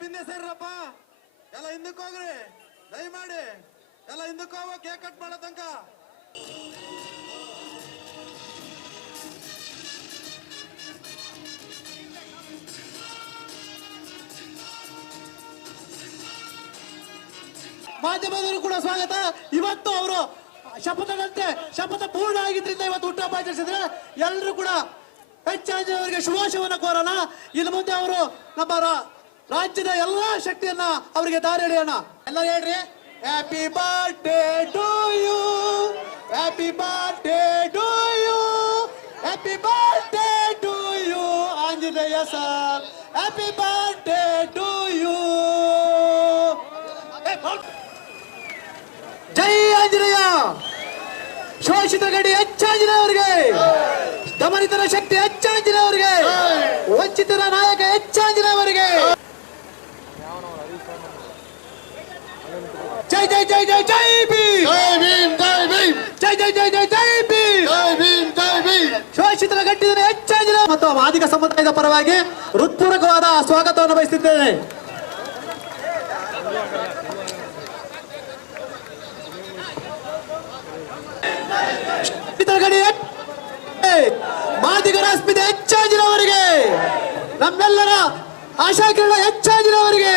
ಪಿಂದೆ ಸೇರ್ರಪ್ಪ, ಎಲ್ಲ ಹಿಂದಕ್ಕೆ ಹೋಗ್ರಿ ದಯಮಾಡಿ, ಎಲ್ಲ ಹಿಂದಕ್ಕೆ ಹೋಗೋ ಕೇಕ್ ಕಟ್ ಮಾಡೋ ತನಕ. ಮಾಧ್ಯಮದವರು ಕೂಡ ಸ್ವಾಗತ. ಇವತ್ತು ಅವರು ಶಪಥದಂತೆ ಶಪಥ ಪೂರ್ಣ ಆಗಿದ್ರಿಂದ ಇವತ್ತು ಹುಟ್ಟುಹಬ್ಬ ಆಚರಿಸಿದ್ರೆ ಎಲ್ಲರೂ ಕೂಡ ಹೆಚ್ಚಾಗಿ ಶುಭಾಶಯವನ್ನು ಕೋರೋಣ. ಇನ್ನು ಮುಂದೆ ಅವರು ನಮ್ಮ ರಾಜ್ಯದ ಎಲ್ಲಾ ಶಕ್ತಿಯನ್ನ ಅವರಿಗೆ ದಾರಿ ಎಳೆಯೋಣ. ಎಲ್ಲರೂ ಹೇಳ್ರಿ, happy birthday to you, happy birthday to you, happy birthday to you Anjaneya sir, happy birthday to you. ಜೈ ಆಂಜನೇಯ. ಶೋಷಿತ ಗಡಿ ಹೆಚ್ಚಾಂಜನೇಯ ಅವರಿಗೆ, ದಮನಿತರ ಶಕ್ತಿ ಹೆಚ್ಚಾಂಜನೇಯ ಅವರಿಗೆ, ವಂಚಿತರ ನಾಯಕ ಹೆಚ್ಚಾಂಜನೇಯ ಅವರಿಗೆ. ಜೈ ಜೈ ಜೈ ಜೈ ಜೈ ಭೀಮ್, ಜೈ ಭೀಮ್, ಜೈ ಜೈ ಜೈ ಜೈ ಜೈ ಭೀಮ್, ಜೈ ಭೀಮ್, ಜೈ ಭೀಮ್. ಶೋಷಿತರ ಗಟ್ಟಿದರೆ ಹೆಚ್ಚಾಂಜನೇಯ ಮತ್ತು ಮಾದಿಗ ಸಮುದಾಯದ ಪರವಾಗಿ ಹೃತ್ಪೂರ್ವಕವಾದ ಸ್ವಾಗತವನ್ನು ಬಯಸುತ್ತಿದ್ದೇನೆ. ಮಾದಿಗರ ಅಸ್ಮಿತೆ ಹೆಚ್ಚಾಂಜನೇಯ ಅವರಿಗೆ, ನಮ್ಮೆಲ್ಲರ ಆಶಾಕಿರಣ ಹೆಚ್ಚಾಂಜನೇಯ ಅವರಿಗೆ.